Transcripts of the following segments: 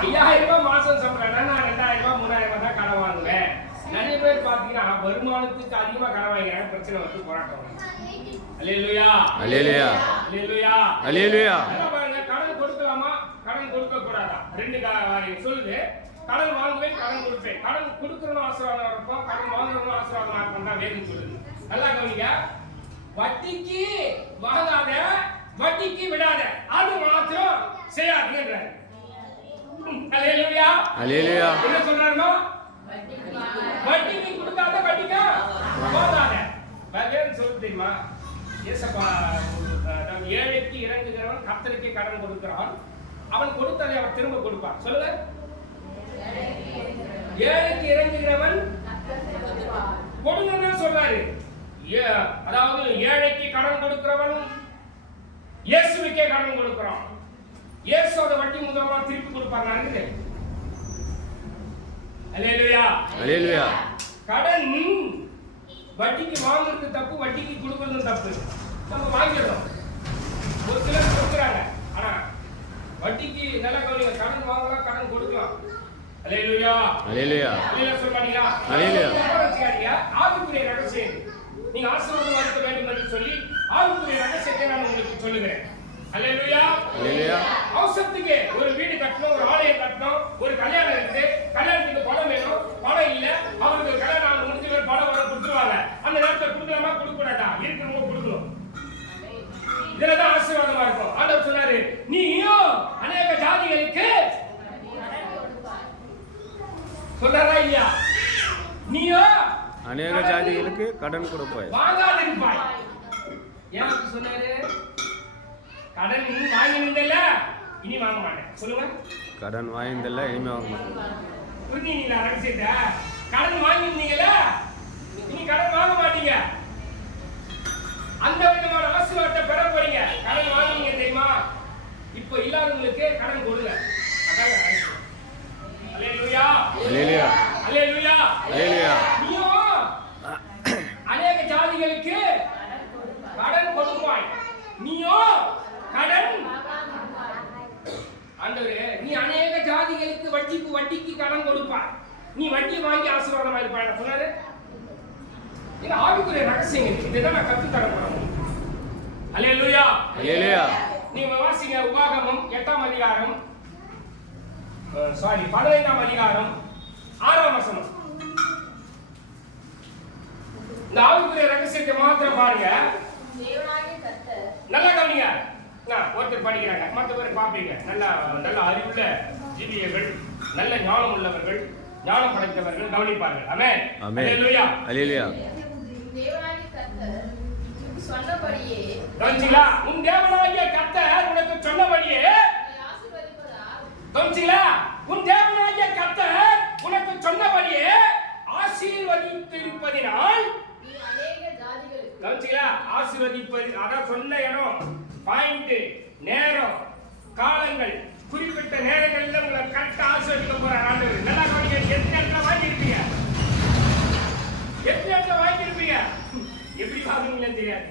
5000 மாசம் சம்பளம்னா நான் 2000 3000 தான் கடன் வாங்குவேன். நிறைய பேர் பாத்தீங்கன்னா வருமானத்துக்கு அதிகமா கடன் வாங்குறாங்க, பிரச்சனை வந்து போராட்டம். அல்லேலூயா அல்லேலூயா அல்லேலூயா அல்லேலூயா. பாருங்க, கடன் கொடுக்கலாமா கடன் கொடுக்க கூடாதா? ரெண்டு சொல்லுது. கடன் வாங்குவேன் கடன் கொடுப்பேன். கடன் கொடுக்கறவன் ஆசீர்வாதமா இருப்பான், கடன் வாங்குறவன் ஆசீர்வாதமா இருப்பான் தான் வேதம் சொல்லுது. நல்லா கவனிங்க. வட்டிக்கு வாங்காத, வட்டிக்கு விடாத, அது மாத்திரம் செய்யாதீங்கன்றார். அல்லேலூயா அல்லேலூயா. என்ன சொல்றாருன்னா வட்டிக்கு கொடுக்காத, வட்டிக்கு போகாத. வேதம் சொல்லுது தெரியுமா? ஏசப்பா ஏழைக்கு இறங்குகிறவன் கர்த்தருக்கு கடன் கொடுக்கிறான், அவன் கொடுத்ததை அவன் திரும்ப கொடுப்பான். சொல்லுங்க. ஏழைக்கு இறங்குகிறவன் கொடுங்கன்னு சொல்றாரு. அதாவது ஏழைக்கு கடன் கொடுக்கிறவன் இயேசுவுக்கே கடன் கொடுக்கிறான். இயேசுவோட வட்டி முதலமா திருப்பி கொடுப்பாங்க. அல்லேலூயா அல்லேலூயா. கடன் வட்டிக்கு வாங்குறது தப்பு, வட்டிக்கு கொடுக்கறது தப்பு. நம்ம வாங்கிடுறோம். ஒரு சிலர் கொடுக்குறாங்க, ஆனா வட்டிக்கு நல்ல கவனிங்க. கடன் வாங்கலாம், கடன் கொடுக்கலாம். அல்லேலூயா அல்லேலூயா. இல்ல சொல்றீங்களா? அல்லேலூயா. ஆவிக்குரிய ரகசியம். நீங்க ஆசீர்வாதம் இருக்க வேண்டும் என்று சொல்லி ஆவிக்குரிய ரகசியத்தை நான் உங்களுக்கு சொல்லுகிறேன். அல்லேலூயா அல்லேலூயா. அவசரத்துக்கு ஒரு வீடு கட்டணும், ஒரு ஆலயம் கட்டணும், ஒரு கல்யாணம் இருக்கு, கல்யாணத்துக்கு பணம் வேணும், பணம் இல்ல, அவருக்கு கல்யாணம் முடிஞ்சு ஒரு பணம் வர கொடுத்துருவாங்க. அந்த நேரத்தில் கொடுக்கலாமா கொடுக்க கூடாதா? இருக்கிறவங்க கொடுக்கணும். இதுலதான் ஆசீர்வாதமா இருக்கும். ஆண்டவர் சொன்னாரு, நீயும் அநேக ஜாதிகளுக்கு சொல்றாரா இல்லையா? நீயோ அநேக ஜாதிகளுக்கு கடன் கொடுப்பாய், வாங்காத இருப்பாய். ஏன் சொன்னாரு? கடன் வாங்கினதில்ல, இனி வாங்க மாட்டேன். சொல்லுங்க. கடன் வாங்கினதில்ல, இனிமே வாங்க மாட்டேன். புரிஞ்சுங்களா ரகசியத்தை? கடன் வாங்கினீங்கல்ல, இனி கடன் வாங்க மாட்டீங்க. அந்த விதமான ஆசீர்வாதத்தை பெற போறீங்க. கடன் வாங்குவீங்க தெரியுமா? இப்போ இல்லாதவங்களுக்கு கடன் கொடுங்க. அதாங்க ரகசியம். அல்லேலூயா அல்லேலூயா அல்லேலூயா அல்லேலூயா. நீயும் அநேக ஜாதிகளுக்கு கடன் கொடுப்பாய். நீயும் கடன் ஆண்டவரே, நீ அநேக ஜாதிகளுக்கு வட்டிக்கு கடன் கொடுப்பாய். நீ வட்டி வாங்கி ஆசீர்வாதமா இருப்பாய் சொன்னாரு. இது ஆவிக்குரிய ரகசியம். இதுதான் நான் கத்து தர போறேன். அல்லேலூயா அல்லேலூயா. நீங்க வாசிங்க உபாகமம் 8ஆம் அதிகாரம் 15ஆம் அதிகாரம் 6ஆம் வசனம். இந்த ஆவிக்குரிய ரகசியத்தை மாத்திரம் பாருங்க. நல்லா கவனிங்க. ஒருத்தர் படிக்கிறாங்க, மற்ற பேர் பாப்பீங்க. நல்ல அறிவுள்ள ஜீவியர்கள், நல்ல ஞானம் உள்ளவர்கள், ஞானம் படைத்தவர்கள் கவனிப்பார்கள். ஆமென் அல்லேலூயா அல்லேலூயா. சொன்னபடியே கவனிச்சீங்களா? உன் தேவனாகிய கர்த்தர் உனக்கு சொன்னபடியே கவனிச்சீங்களா? உன் தேவனாகிய கர்த்தர் உனக்கு சொன்னபடியே ஆசீர்வதித்திருப்பதினால் கவனிச்சீங்களா? ஆசீர்வதிப்பது அதான் சொன்ன இடம், பாயிண்ட், நேரம், காலங்கள், குறிப்பிட்ட நேரங்களில் உங்களை கரெக்டா ஆசீர்வதிக்க போறார் ஆண்டவர். நல்லா கவனிங்க. எத்தனை இடத்துல வாங்கியிருப்பீங்க? எத்தனை இடத்துல வாங்கியிருப்பீங்க? எப்படி வாங்குவீங்களே தெரியாது.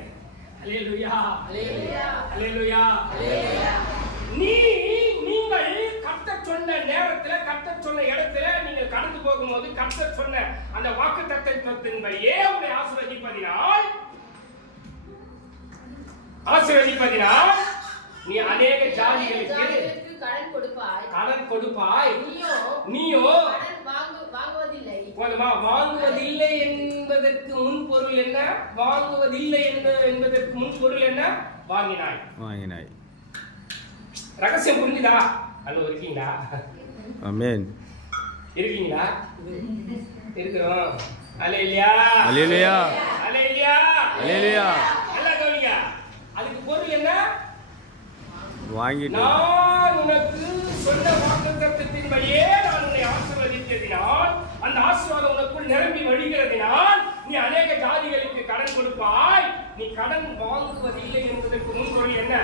அல்லேலூயா அல்லேலூயா அல்லேலூயா அல்லேலூயா. நீங்கள் கர்த்தர் சொன்ன நேரத்துல, கர்த்தர் சொன்ன இடத்துல நீங்கள் கடந்து போகும்போது கர்த்தர் சொன்ன அந்த வாக்குத்தத்தத்தின்படியே உங்களை ஆசீர்வதிப்பதினால் நீ அநேக ஜாதிகளுக்கு கடன் கொடுப்பாய். நீயோ வாங்குவதில்லை என்பதற்கு முன் பொருள் என்ன? வாங்குவதில்லை என்பதற்கு முன் பொருள் என்ன? வாங்கினாய். ரகசியம் புரிஞ்சுதா? அல்ல இருக்கீங்களா? ஆமென். இருக்கீங்களா? இருக்கிறோம். அல்லேலூயா அல்லேலூயா அல்லேலூயா அல்லேலூயா. நல்லா கவனிங்க. அதுக்கு பொருள் என்ன? வாங்கிட்டு நான் உனக்கு சொன்ன வாக்குத்தத்தத்தின்படியே நான் உன்னை ஆசீர்வதித்ததினால், அந்த ஆசீர்வாதம் உனக்குள் நிரம்பி வழிகிறதினால் நீ அநேக ஜாதிகளுக்கு கடன் கொடுப்பாய். நீ கடன் வாங்குவதில்லை என்பதற்கு முன்பொருள் என்ன?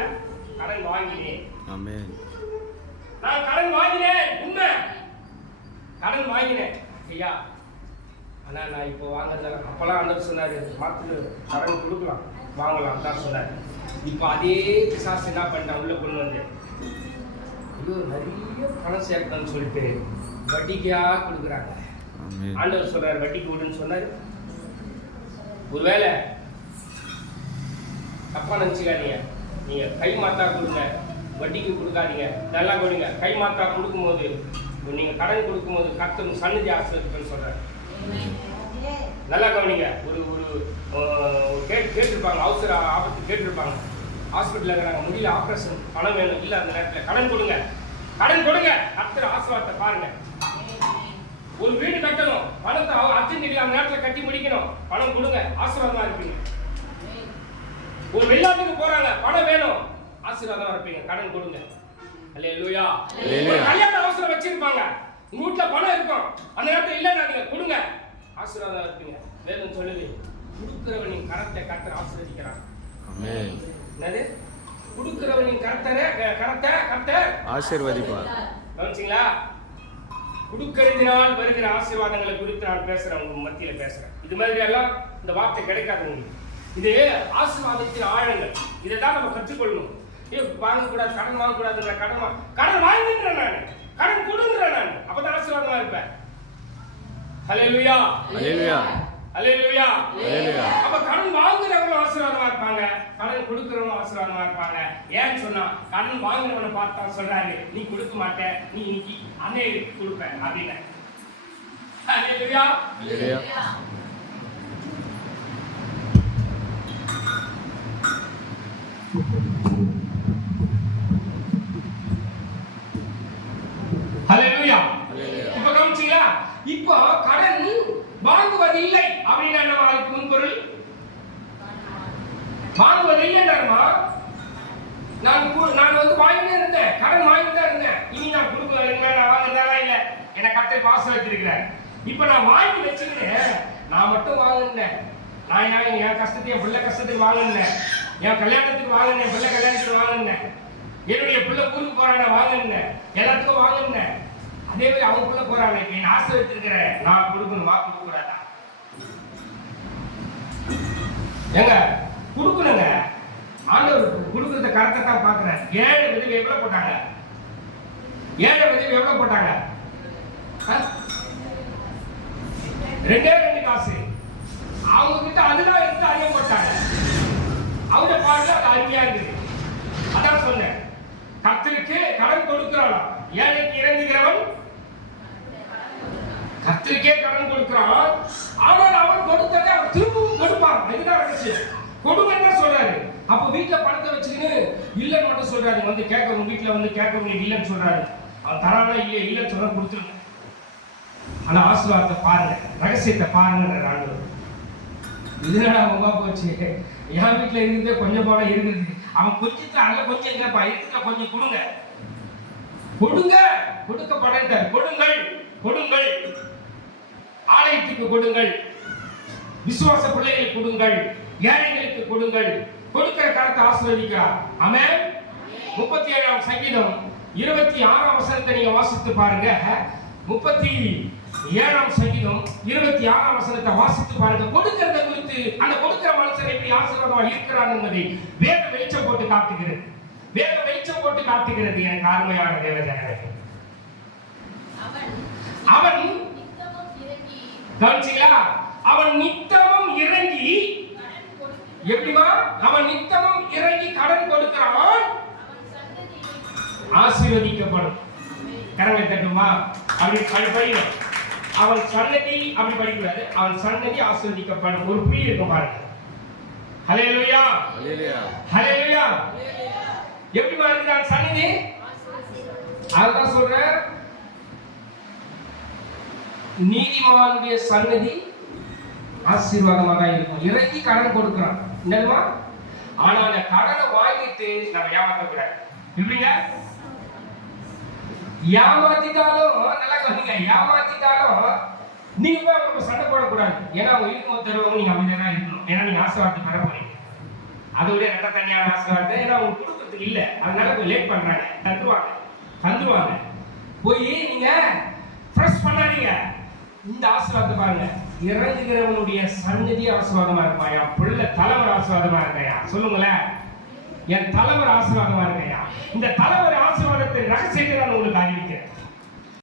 கடன் வாங்கினேன். ஆமென். நான் கடன் வாங்கினேன், உண்மை கடன் வாங்கினேன் ஐயா. ஆனா நான் இப்போ வாங்கல. அப்பெல்லாம் ஆண்டவர் சொன்னாரு, மாத்து கடன் கொடுக்கலாம், வாங்கலாம் தான் சொன்னாரு. இப்போ அதே பிசாசு என்ன பண்ணிட்டான்? உள்ள கொண்டு வந்து ஐயோ நிறைய பணம் சேர்க்கணும்னு சொல்லிட்டு வட்டிக்கா கொடுக்குறாங்க. ஆமென். ஆண்டவர் சொல்றாரு வட்டிக்கு விடுன்னு சொன்னாரு. ஒருவேளை தப்பா நினைச்சுக்காதீங்க, நீங்க கை மாத்தா கொடுங்க, வட்டிக்கு கொடுக்காதீங்க. நல்லா கொடுங்க. கை மாத்தா கொடுக்கும்போது, நீங்க கடன் கொடுக்கும்போது கர்த்தர் சந்நிதி ஆசீர்வதிப்பேன்னு சொல்றாரு. நல்லா கவனிங்க. ஒரு கேட்டிருப்பாங்க, அவசர ஆபத்து கேட்டிருப்பாங்க, ஹாஸ்பிட்டலில் இருக்கிறாங்க, முடியல, ஆப்ரேஷன், பணம் வேணும், இல்லை அந்த நேரத்தில் கடன் கொடுங்க, கடன் கொடுங்க, கர்த்தர் ஆசீர்வாதத்தை பாருங்க. ஒரு வீடு கட்டணும், பணத்தை அர்ஜென்ட் அந்த நேரத்தில் கட்டி முடிக்கணும், பணம் கொடுங்க, ஆசீர்வாதமா இருப்பீங்க. ஒரு வெளிநாட்டுக்கு போறாங்க, பணம் வேணும், ஆசீர்வாதமா இருப்பீங்க, கடன் கொடுங்க. அல்லேலூயா. கல்யாண அவசரம் வச்சிருப்பாங்க, உங்க வீட்டுல பணம் இருக்கும், அந்த நேரத்தில் இல்லைன்னா நீங்க கொடுங்க, ஆசீர்வாதம் இருப்பீங்க. வேதம் சொல்லுது, கொடுக்கிறவனின் கரத்தை கர்த்தர் ஆசீர்வதிக்கிறார். ஆமென். என்னது? கொடுக்கிறவனின் கரத்தை கர்த்தர் ஆசீர்வதிப்பார். கவனிச்சீங்களா? கொடுக்கிறதினால் வருகிற ஆசீர்வாதங்களை குறித்து நான் பேசுறேன், உங்க மத்தியில பேசுறேன். இது மாதிரி எல்லாம் இந்த வார்த்தை கிடைக்காது உங்களுக்கு. இது ஆசீர்வாதத்தின் ஆழங்கள். இதை தான் நம்ம கற்றுக்கொள்ளணும். வாங்கக்கூடாது, கடன் வாங்கக்கூடாது, கடன் வாங்குகிறேன் நான், கடன் கொடுங்கிறேன் நான், அப்பதான் ஆசீர்வாதமா இருப்பேன். ஹல்லேலூயா, அல்லேலூயா, அல்லேலூயா, அல்லேலூயா. அப்ப கடன் வாங்குறவங்க ஆசீர்வாதமா இருப்பாங்க, கடன் கொடுக்கிறவங்க ஆசீர்வாதமா இருப்பாங்க. ஏன்னு சொன்னா கடன் வாங்குறவனை பார்த்தா சொல்றாரு, நீ கொடுக்க மாட்ட, நீ இன்னைக்கு அன்னை கொடுப்ப அப்படின்னு. ஹல்லேலூயா, அல்லேலூயா. ஹல்லேலூயா. இப்ப கவனிச்சீங்களா? இப்போ கடன் வாங்குவதில்லை அப்படின்னா என்ன? அதுக்கு முன்பொருள் வாங்குவதில்லைன்னா நான் வந்து வாங்கிட்டே இருந்தேன், கடன் வாங்கிட்டு தான் இருந்தேன், இனி நான் கொடுக்க நான் வாங்குறதா இல்ல, என்னை கர்த்தர் பாசம் வச்சிருக்கிறேன். இப்ப நான் வாங்கி வச்சுக்கிட்டேன், நான் மட்டும் வாங்கினேன், நான் என் கஷ்டத்தையும் என் பிள்ளை கஷ்டத்துக்கு வாங்கினேன், என் கல்யாணத்துக்கு வாங்கினேன், பிள்ளை கல்யாணத்துக்கு வாங்கினேன், என்னுடைய பிள்ளை ஊருக்கு போறான வாங்கினேன், எல்லாத்துக்கும் வாங்கினேன். அதே மாதிரி அவங்க பிள்ளை போறாங்க, என் ஆசை வச்சிருக்கிறேன், நான் கொடுக்கணுமா கொடுக்கூடாதா? ஏங்க கொடுக்கணுங்க. ஆண்டவர் கொடுக்கறத கரெக்டா தான் பாக்குறேன். 7 விதவை எவ்வளவு போட்டாங்க? 7 விதவை எவ்வளவு போட்டாங்க? 2 காசு. அவங்க கிட்ட அதெல்லாம் எடுத்து அதிகம் போட்டாங்க. அவங்க பாடல அது அருமையா இருக்குது. அதான் சொன்னேன், கர்த்தருக்கு கடன் கொடுக்கிறான், ஏழைக்கு இறங்குகிறவன் கர்த்தருக்கே கடன் கொடுக்கிறான். ஆனால் அவன் கொடுத்ததை அவன் திரும்பவும் கொடுப்பான். இதுதான் ரகசியம். கொடுங்கன்னு சொல்றாரு. அப்ப வீட்டுல பணத்தை வச்சுக்கின்னு இல்லன்னு மட்டும் சொல்றாரு. வந்து கேட்கணும், வீட்டுல வந்து கேட்கணும் இல்லன்னு சொல்றாரு. அவன் தரானா இல்லன்னு சொல்ல கொடுத்துருங்க. ஆனா ஆசீர்வாதத்தை பாருங்க, ரகசியத்தை பாருங்க. ஆண்டவர் இதனால அவங்க போச்சு, என் வீட்டுல இருக்குது கொஞ்சம் போல இருக்குது, அவன் கொஞ்சத்தை அல்ல கொஞ்சம் கேட்பா, இருக்கிற கொஞ்சம் கொடுங்க, கொடுங்க, கொடுக்கப்பட கொடுங்கள், கொடுங்கள், ஆலயத்துக்கு கொடுங்கள், விசுவாச பிள்ளைகளுக்கு கொடுங்கள், ஏழைகளுக்கு கொடுங்கள். கொடுக்கிற காலத்தை ஆசீர்வதிக்கிறார். ஆமென். 37ஆம் சங்கீதம் 26ஆம் வசனத்தை நீங்க வாசித்து பாருங்க. 37ஆம் சங்கீதம் 26ஆம் வசனத்தை வாசித்து பாருங்க. கொடுக்கிறத குறித்து அந்த கொடுக்கிற மனுஷன் எப்படி ஆசீர்வாதமா இருக்கிறார் என்பதை வேத வெளிச்சம் போட்டு காட்டுகிறது. வேத வெளிச்சம் போட்டு காட்டுகிறது. எனக்கு அருமையான தேவஜனமே, அவன் கவனிச்சீங்களா? அவன் நித்தமும் இறங்கி எப்படிமா? அவன் நித்தமும் இறங்கி கடன் கொடுக்கிறான், ஆசீர்வதிக்கப்படும். கரங்களை தட்டுமா? அப்படி படிக்கணும். அவன் சன்னதி அப்படி படிக்கூடாது, அவன் சன்னதி ஆசீர்வதிக்கப்படும். ஒரு புள்ளி இருக்கும் பாருங்க. ஹல்லேலூயா, அல்லேலூயா, ஹல்லேலூயா. எப்படி மாறுகிறான் சன்னதி? அதுதான் சொல்ற, நீதிமானுடைய சன்னதி ஆசீர்வாதமாக தான் இருக்கும். இறங்கி கடன் கொடுக்கிறான் என்னதுமா? ஆனா அந்த கடனை வாங்கிட்டு நம்ம ஏமாற்றக்கூடாது. எப்படிங்க? ஏமாத்திட்டாலும் நல்லா கவனிங்க, ஏமாத்திட்டாலும் நீங்க போய் அவங்க சண்டை போடக்கூடாது. ஏன்னா அவங்க இருக்கும் தருவாங்க, நீங்க அமைதியா தான் இருக்கணும். ஏன்னா நீங்க ஆசீர்வாதத்தை பெற போறீங்க. அதோட ரெட்ட தனியான ஆசீர்வாதத்தை ஏன்னா அவங்க கொடுக்கறதுக்கு இல்லை, அதனால கொஞ்சம் லேட் பண்றாங்க. தந்துருவாங்க. போய் நீங்க ஃப்ரெஷ் பண்ணாதீங்க. இந்த ஆசீர்வாதத்தை பாருங்க, இறங்குகிறவனுடைய சன்னதி ஆசீர்வாதமா இருப்பாயா, பிள்ளை தலைவர் ஆசீர்வாதமா இருக்கையா? சொல்லுங்களேன், என் தலைவர் ஆசீர்வாதமா இருக்கையா? இந்த தலைவர் ஆசீர்வாதத்தை ரகசியத்தை நான் உங்களுக்கு அறிவிக்கிறேன்.